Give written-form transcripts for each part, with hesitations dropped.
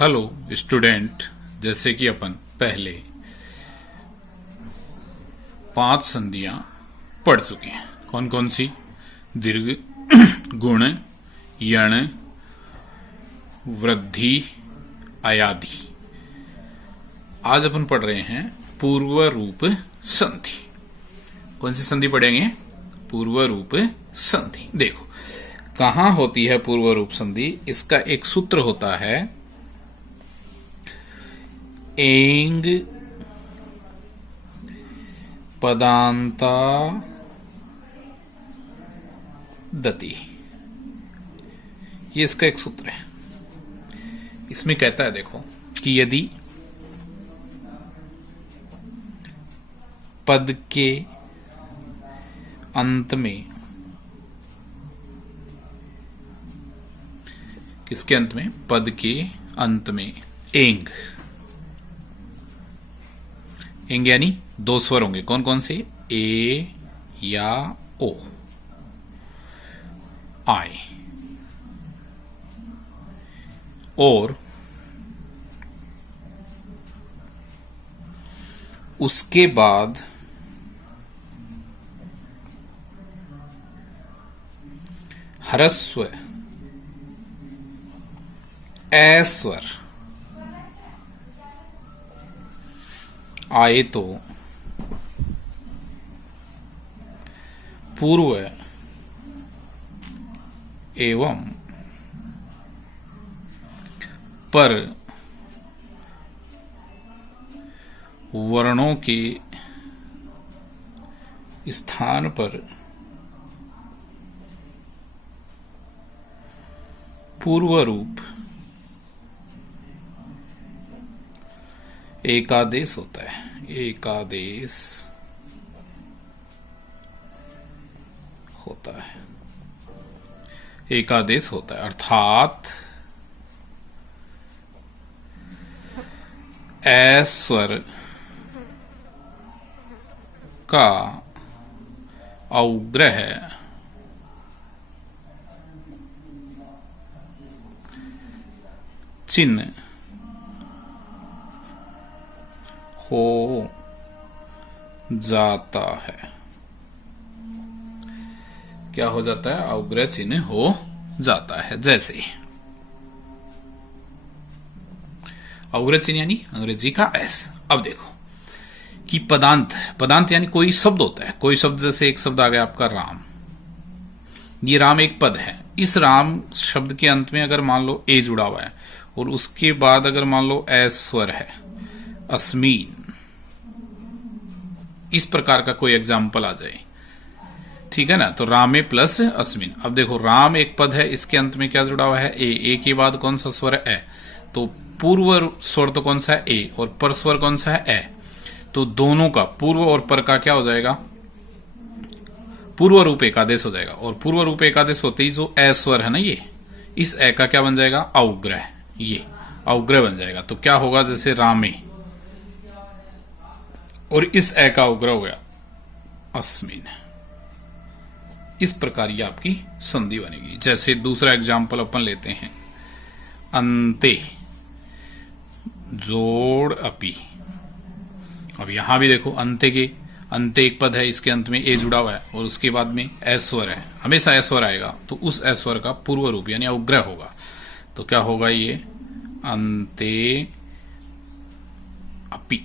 Hello student, जैसे कि अपन पहले 5 संधियां पढ़ चुके हैं। कौन कौन सी? दीर्घ, गुण, यण, वृद्धि, अयाधि। आज अपन पढ़ रहे हैं पूर्व रूप संधि। कौन सी संधि पढ़ेंगे? पूर्व रूप संधि। देखो कहां होती है पूर्व रूप संधि। इसका एक सूत्र होता है एंग पदांता दति। ये इसका एक सूत्र है। इसमें कहता है देखो कि यदि पद के अंत में, किसके अंत में? पद के अंत में एंग यानी 2 स्वर होंगे। कौन कौन से? ए या ओ आए, और उसके बाद ह्रस्व ए स्वर आए तो पूर्व एवं पर वर्णों के स्थान पर पूर्व रूप एकादेश होता है। एकादेश होता है। एकादेश होता है अर्थात ए स्वर का औग्रह चिन्ह हो जाता है। क्या हो जाता है? औग्रह चिन्ह हो जाता है। जैसे औग्रह चिन्ह यानी अंग्रेजी का एस। अब देखो कि पदांत यानी कोई शब्द होता है। कोई शब्द, जैसे एक शब्द आ गया आपका राम। ये राम एक पद है। इस राम शब्द के अंत में अगर मान लो ए जुड़ा हुआ है और उसके बाद अगर मान लो एस स्वर है, अस्मीन, इस प्रकार का कोई एग्जाम्पल आ जाए, ठीक है ना, तो रामे प्लस अस्मिन। अब देखो राम एक पद है, इसके अंत में क्या जुड़ा हुआ है? ए के बाद कौन सा स्वर है? ए। तो पूर्व स्वर तो कौन सा है? ए, और पर स्वर कौन सा है? ए। तो दोनों का, पूर्व और पर का क्या हो जाएगा? पूर्व रूप एकादेश हो जाएगा। और पूर्व रूप एकादेश होते ही जो ए स्वर है ना, ये इस ए का क्या बन जाएगा? औग्रह। ये औग्रह बन जाएगा। तो क्या होगा? जैसे रामे, और इस ए का औग्रह हो गया अस्मिन। इस प्रकार ये आपकी संधि बनेगी। जैसे दूसरा एग्जाम्पल अपन लेते हैं, अंते जोड़ अपी। अब यहां भी देखो अंते एक पद है, इसके अंत में ए जुड़ा हुआ है और उसके बाद में एस स्वर है। हमेशा एस स्वर आएगा, तो उस एस स्वर का पूर्व रूप यानी औग्रह होगा। तो क्या होगा? ये अंते अपी।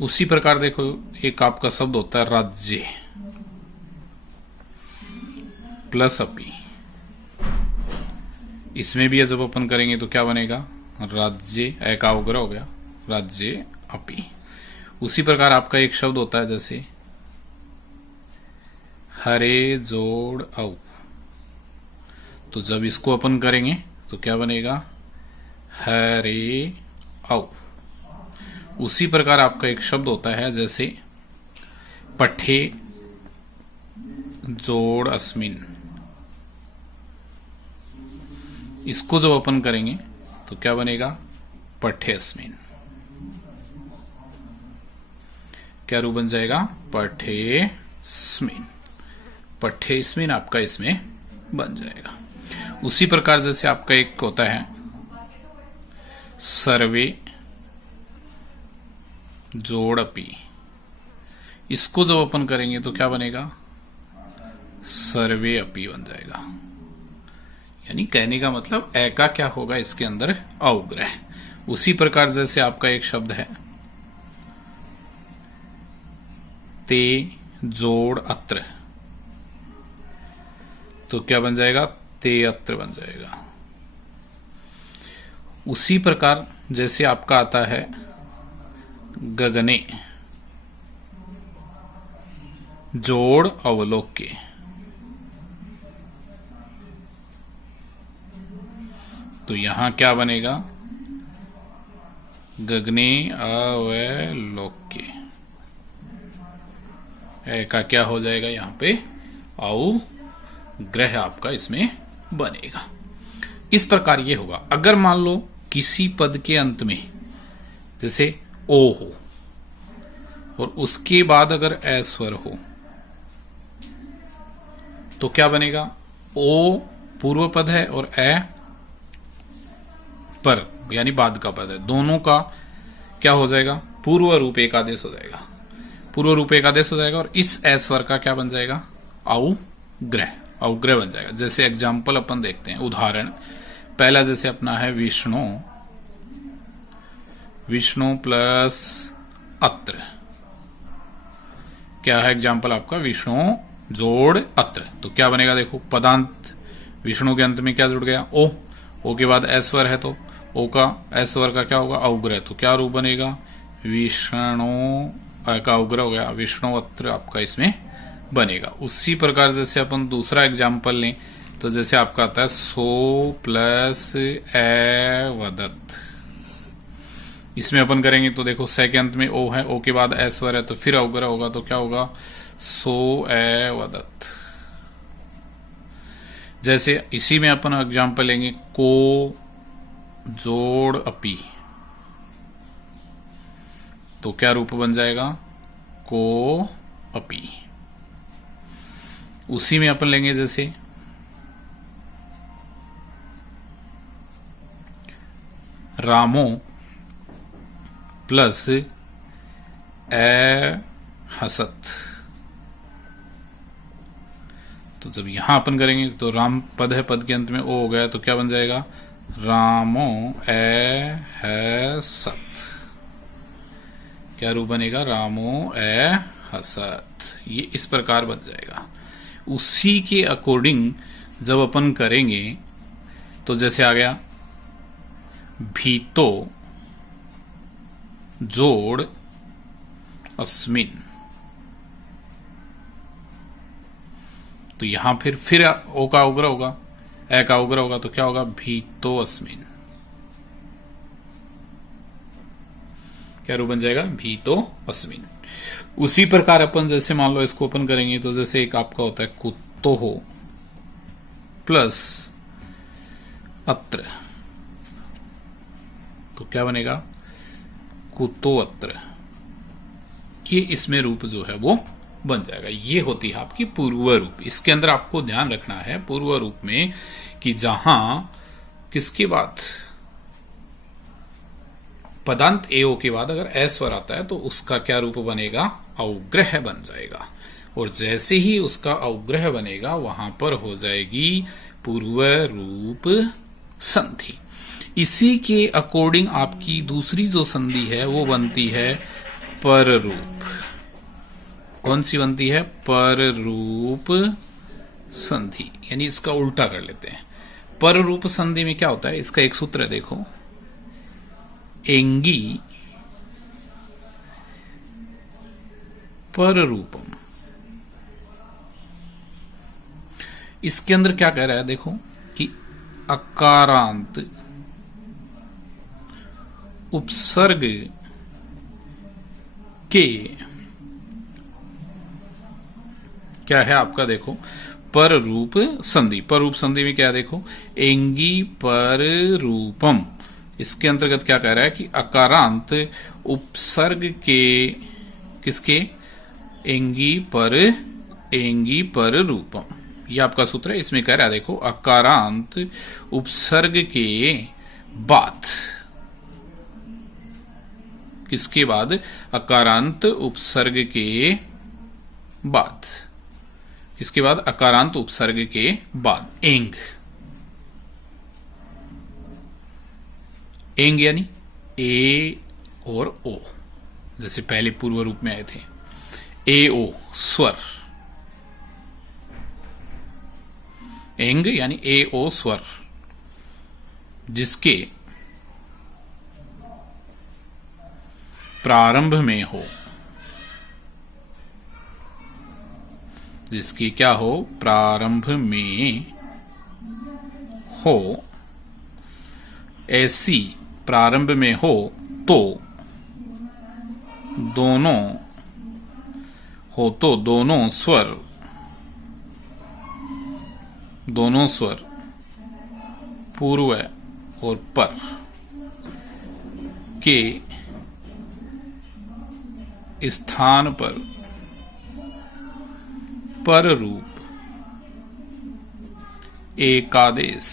उसी प्रकार देखो एक आपका शब्द होता है राज्य प्लस अपी। इसमें भी जब अपन करेंगे तो क्या बनेगा? राज्य, ए का औग्रह हो गया, राज्य अपी। उसी प्रकार आपका एक शब्द होता है जैसे हरे जोड़ औ। तो जब इसको अपन करेंगे तो क्या बनेगा? हरे औ। उसी प्रकार आपका एक शब्द होता है जैसे पठे जोड़ अस्मिन। इसको जब अपन करेंगे तो क्या बनेगा? पठे अस्मिन। क्या रूप बन जाएगा? पठेस्मिन। पठेस्मिन आपका इसमें बन जाएगा। उसी प्रकार जैसे आपका एक होता है सर्वे जोड़ अपी, इसको जब अपन करेंगे तो क्या बनेगा, सर्वे अपी बन जाएगा। यानी कहने का मतलब ए का क्या होगा इसके अंदर, अवग्रह। उसी प्रकार जैसे आपका एक शब्द है ते जोड़ अत्र, तो क्या बन जाएगा, ते अत्र बन जाएगा। उसी प्रकार जैसे आपका आता है गगने जोड़ अवलोके, तो यहां क्या बनेगा, गगने अवलोके, ए का क्या हो जाएगा यहां पे, अवग्रह आपका इसमें बनेगा। इस प्रकार ये होगा। अगर मान लो किसी पद के अंत में जैसे ओ हो और उसके बाद अगर ए स्वर हो तो क्या बनेगा, ओ पूर्व पद है और ए पर यानी बाद का पद है, दोनों का क्या हो जाएगा, पूर्व रूप एकादेश हो जाएगा, पूर्व रूप एकादेश हो जाएगा। और इस ए स्वर का क्या बन जाएगा, अवग्रह, अवग्रह बन जाएगा। जैसे एग्जाम्पल अपन देखते हैं, उदाहरण पहला जैसे अपना है विष्णु, विष्णु प्लस अत्र, क्या है एग्जाम्पल आपका, विष्णु जोड़ अत्र, तो क्या बनेगा, देखो पदांत विष्णु के अंत में क्या जुड़ गया, ओ के बाद ए स्वर है तो ओ का ए स्वर का क्या होगा, अवग्रह, तो क्या रूप बनेगा, विष्णु का अवग्रह हो गया, विष्णु अत्र आपका इसमें बनेगा। उसी प्रकार जैसे अपन दूसरा एग्जाम्पल लें तो जैसे आपका आता है सो प्लस ए वदत, इसमें अपन करेंगे तो देखो से के अंत में ओ है, ओ के बाद ए स्वर है तो फिर अवग्रह होगा, तो क्या होगा, सो ए वदत। जैसे इसी में अपन एग्जाम्पल लेंगे को जोड़ अपी, तो क्या रूप बन जाएगा, को अपी। उसी में अपन लेंगे जैसे रामो प्लस ए हसत, तो जब यहां अपन करेंगे तो राम पद है, पद के अंत में ओ हो गया तो क्या बन जाएगा, रामो ए हसत, क्या रूप बनेगा, रामो ए हसत। ये इस प्रकार बन जाएगा। उसी के अकॉर्डिंग जब अपन करेंगे तो जैसे आ गया भीतो जोड़ अस्मिन, तो यहां फिर ओ का उग्र होगा, ए का उग्र होगा, तो क्या होगा, भीतो अस्मिन, क्या रूप बन जाएगा, भीतो अस्मिन। उसी प्रकार अपन जैसे मान लो इसको अपन करेंगे तो जैसे एक आपका होता है कुत्तो हो प्लस अत्र, तो क्या बनेगा, कुतो अत्र, ये इसमें रूप जो है वो बन जाएगा। ये होती है आपकी पूर्व रूप। इसके अंदर आपको ध्यान रखना है पूर्व रूप में कि जहां किसके बाद पदांत एओ के बाद अगर ए स्वर आता है तो उसका क्या रूप बनेगा, अवग्रह बन जाएगा। और जैसे ही उसका अवग्रह बनेगा वहां पर हो जाएगी पूर्व रूप संधि। इसी के अकॉर्डिंग आपकी दूसरी जो संधि है वो बनती है पर रूप। कौन सी बनती है, पर रूप संधि, यानी इसका उल्टा कर लेते हैं। पर रूप संधि में क्या होता है, इसका एक सूत्र है, देखो, एंगी पर रूपम। इसके अंदर क्या कह रहा है, देखो कि अकारांत उपसर्ग के क्या है आपका, देखो पर रूप संधि। पर रूप संधि में क्या है, देखो एंगी पर रूपम। इसके अंतर्गत क्या कह रहा है कि अकारांत उपसर्ग के किसके, एंगी पर रूपम, ये आपका सूत्र है। इसमें कह रहा है देखो, अकारांत उपसर्ग के बाद, किसके बाद? अकारांत उपसर्ग के बाद, इसके बाद अकारांत उपसर्ग के बाद एंग, एंग यानी ए और ओ, जैसे पहले पूर्व रूप में आए थे, ए ओ स्वर, एंग यानी ए ओ स्वर, जिसके प्रारंभ में हो, जिसकी क्या हो? प्रारंभ में हो, ऐसी प्रारंभ में हो तो दोनों, हो तो दोनों स्वर, दोनों स्वर पूर्व और पर के स्थान पर रूप एकादेश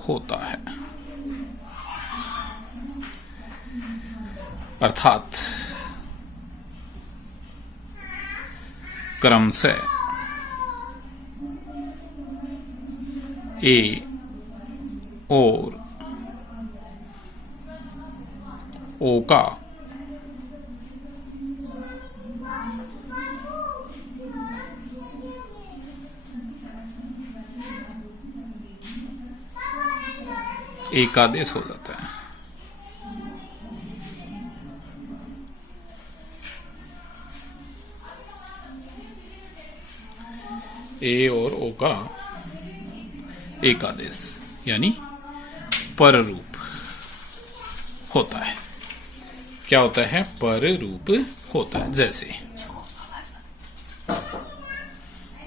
होता है। अर्थात क्रम से ए और ओ का एकादेश हो जाता है। ए और ओ का एकादेश यानी पर रूप होता है। क्या होता है? पर रूप होता है। जैसे,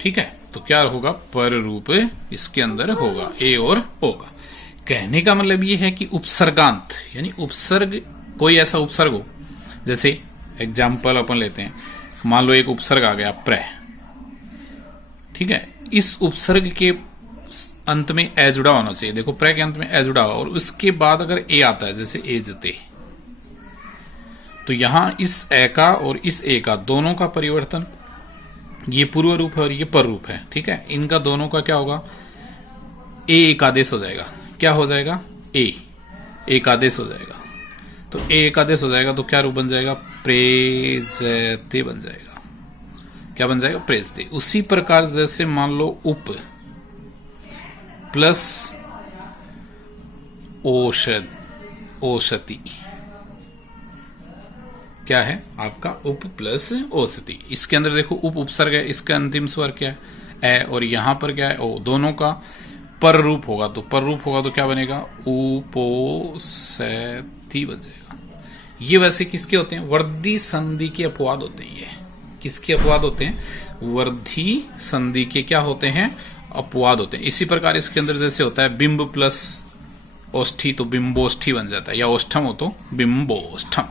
ठीक है, तो क्या होगा? पर रूप इसके अंदर होगा, ए और ओ का। कहने का मतलब ये है कि उपसर्गांत यानी उपसर्ग, कोई ऐसा उपसर्ग हो, जैसे एग्जाम्पल अपन लेते हैं, मान लो एक उपसर्ग आ गया प्र, ठीक है, इस उपसर्ग के अंत में ए जुड़ा होना चाहिए। देखो, प्र के अंत में ए जुड़ा हुआ और उसके बाद अगर ए आता है, जैसे एजते, तो यहां इस ए का और इस ए का दोनों का परिवर्तन, ये पूर्व रूप है और ये पर रूप है, ठीक है, इनका दोनों का क्या होगा? ए एकादेश हो जाएगा। क्या हो जाएगा? ए एकादेश हो जाएगा। तो ए एकादेश हो जाएगा तो क्या रूप बन जाएगा? प्रेजते बन जाएगा। क्या बन जाएगा? प्रेजते। उसी प्रकार जैसे मान लो उप प्लस औषध, औषधि, क्या है आपका? उप प्लस औषधि। इसके अंदर देखो उप उपसर्ग है, इसका अंतिम स्वर क्या है? ए, और यहां पर क्या है? ओ। दोनों का पर रूप होगा, तो पर रूप होगा तो क्या बनेगा? उपोषति बन जाएगा। ये वैसे किसके होते हैं? वर्धी संधि के अपवाद होते हैं। ये किसके अपवाद होते हैं? वर्धी संधि के क्या होते हैं? अपवाद होते हैं। इसी प्रकार इसके अंदर जैसे होता है बिंब प्लस ओष्ठी, तो बिंबोष्ठी बन जाता है, या ओष्ठम हो तो बिंबोष्ठम,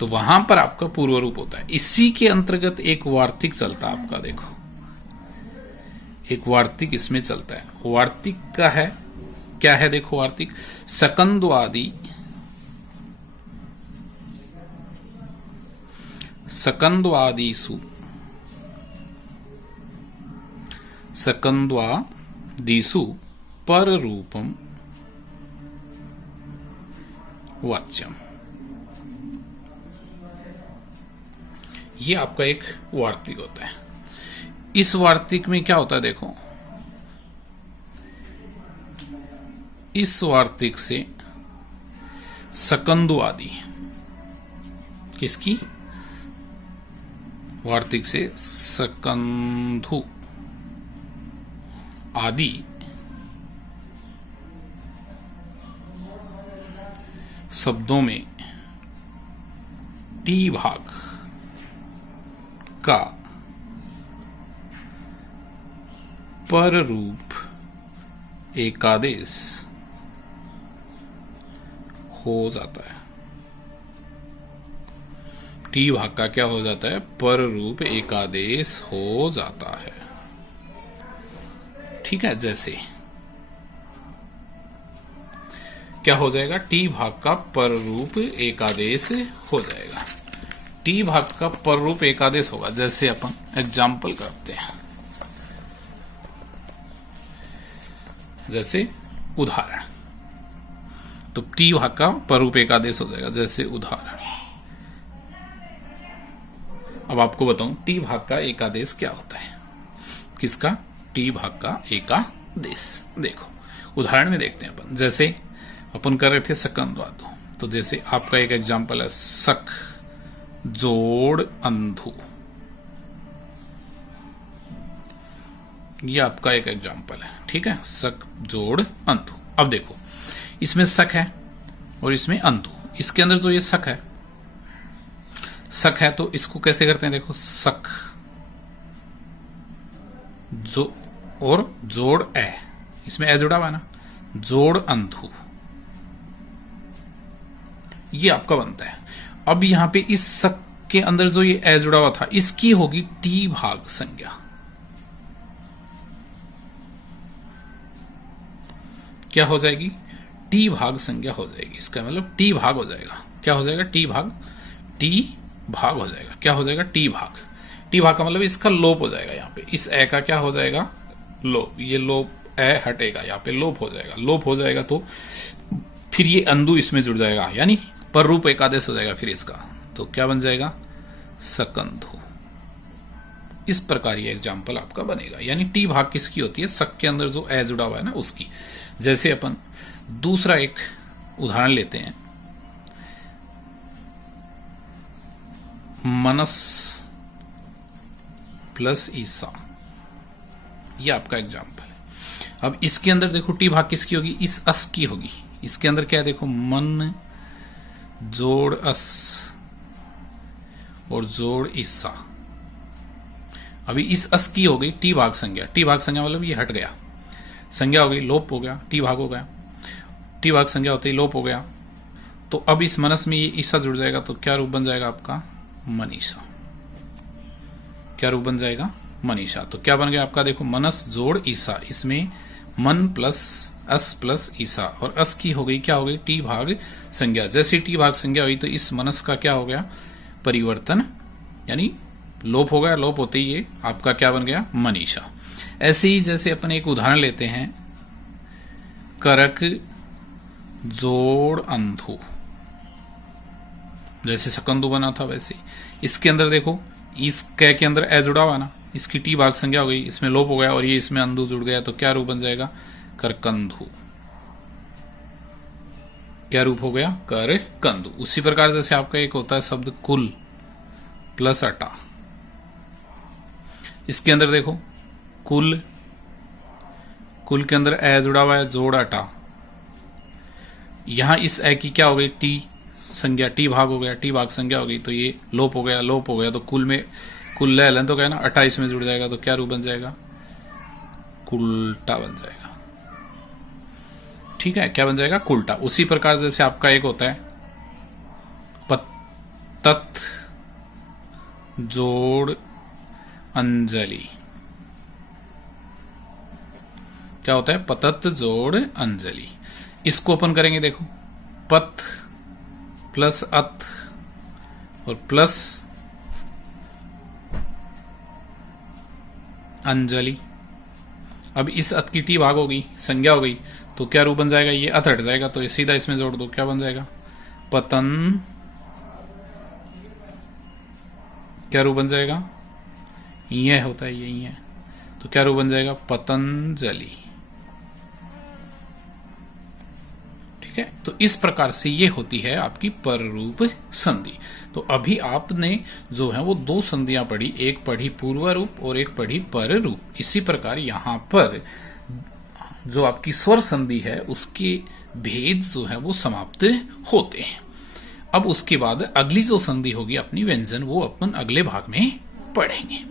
तो वहां पर आपका पूर्व रूप होता है। इसी के अंतर्गत एक वार्तिक चलता है आपका। देखो, एक वार्तिक इसमें चलता है। वार्तिक का है क्या है? देखो, वार्तिक सकंद्वादि, सकंद्वादिसु, सकंद्वादिसु पर रूपम वाच्यम। ये आपका एक वार्तिक होता है। इस वार्तिक में क्या होता है? देखो, इस वार्तिक से सकंदु आदि, किसकी? वार्तिक से सकंधु आदि शब्दों में टी भाग का पर रूप एकादेश हो जाता है। टी भाग का क्या हो जाता है, पर रूप एकादेश हो जाता है। ठीक है, जैसे क्या हो जाएगा, टी भाग का पर रूप एकादेश हो जाएगा। टी भाग का पर रूप एकादेश होगा, जैसे अपन एग्जाम्पल करते हैं, जैसे उदाहरण। तो टी भाग का पर रूप एकादेश हो जाएगा, जैसे उदाहरण। अब आपको बताऊं टी भाग का एकादेश क्या होता है, किसका, टी भाग का एकादेश। देखो उदाहरण में देखते हैं अपन, जैसे अपन कर रहे थे सकंदवादु, तो जैसे आपका एक एग्जाम्पल है सक जोड़ अंधु, ये आपका एक एग्जाम्पल है। ठीक है, सक जोड़ अंधु। अब देखो इसमें सक है और इसमें अंधु, इसके अंदर जो ये सक है तो इसको कैसे करते हैं, देखो सक जो और जोड़ ए, इसमें ए जुड़ा हुआ है ना, जोड़ अंधु, ये आपका बनता है। अब यहां पे इस सक के अंदर जो ये ए जुड़ा हुआ था, इसकी होगी टी भाग संज्ञा। क्या हो जाएगी, टी भाग संज्ञा हो जाएगी। इसका मतलब टी भाग हो जाएगा, क्या हो जाएगा, टी भाग हो जाएगा। क्या हो जाएगा, टी भाग। टी भाग का मतलब इसका लोप हो जाएगा, यहाँ पे इस ए का क्या हो जाएगा, लोप। ये लोप ए हटेगा, यहाँ पे लोप हो जाएगा। लोप हो जाएगा तो फिर ये अंधु इसमें जुड़ जाएगा, यानी पर रूप एकादेश हो जाएगा फिर इसका, तो क्या बन जाएगा, सकंधु। इस प्रकार ये एग्जाम्पल आपका बनेगा। यानी टी भाग किसकी होती है, सक के अंदर जो ए जुड़ा हुआ है ना उसकी। जैसे अपन दूसरा एक उदाहरण लेते हैं, मनस प्लस ईसा, ये आपका एग्जाम्पल है। अब इसके अंदर देखो टी भाग किसकी होगी, इस अस की होगी। इसके अंदर क्या है, देखो मन जोड़ अस और जोड़ ईसा। अभी इस अस की हो गई टी भाग संज्ञा। टी भाग संज्ञा मतलब ये हट गया, संज्ञा हो गई, लोप हो गया, टी भाग हो गया। टी भाग संज्ञा होती है, लोप हो गया। तो अब इस मनस में ये ईसा जुड़ जाएगा, तो क्या रूप बन जाएगा आपका, मनीषा। क्या रूप बन जाएगा, मनीषा। तो क्या बन गया आपका, देखो मनस जोड़ ईसा, इसमें मन प्लस अस प्लस ईसा, और अस की हो गई क्या हो गई, टी भाग संज्ञा। जैसे टी भाग संज्ञा हुई तो इस मनस का क्या हो गया, परिवर्तन, यानी लोप हो गया। लोप होते ही ये आपका क्या बन गया, मनीषा। ऐसे ही जैसे अपन एक उदाहरण लेते हैं, करक जोड़ अंधु, जैसे सकंदु बना था वैसे। इसके अंदर देखो इस कै के अंदर ए जुड़ा हुआ ना, इसकी टी भाग संज्ञा हो गई, इसमें लोप हो गया और ये इसमें अंधु जुड़ गया, तो क्या रूप बन जाएगा, करकंधु। क्या रूप हो गया, करकंधु। उसी प्रकार जैसे आपका एक होता है शब्द कुल प्लस अटा, इसके अंदर देखो कुल के अंदर ए जुड़ा हुआ है, जोड़ अटा। यहां इस ए की क्या हो गई, टी संज्ञा, टी भाग हो गया, टी भाग संज्ञा हो गई, तो ये लोप हो गया। तो कुल में कुल ले लें तो क्या है ना, अटा इसमें जुड़ जाएगा, तो क्या रूप बन जाएगा, कुलटा बन जाएगा। ठीक है, क्या बन जाएगा, कुलटा। उसी प्रकार जैसे आपका एक होता है पत्तत जोड़ अंजलि। क्या होता है, पतत जोड़ अंजलि। इसको अपन करेंगे, देखो पत प्लस अत और प्लस अंजलि। अब इस अत की टी भाग हो गई, संज्ञा हो गई, तो क्या रूप बन जाएगा, ये अत हट जाएगा, तो ये सीधा इसमें जोड़ दो, क्या बन जाएगा, पतन। क्या रूप बन जाएगा, ये होता है, यही है, तो क्या रूप बन जाएगा, पतंजलि। ठीक है, तो इस प्रकार से ये होती है आपकी पर रूप संधि। तो अभी आपने जो है वो दो संधियां पढ़ी, एक पढ़ी पूर्व रूप और एक पढ़ी पर रूप। इसी प्रकार यहां पर जो आपकी स्वर संधि है उसके भेद जो है वो समाप्त होते हैं। अब उसके बाद अगली जो संधि होगी अपनी व्यंजन, वो अपन अगले भाग में पढ़ेंगे।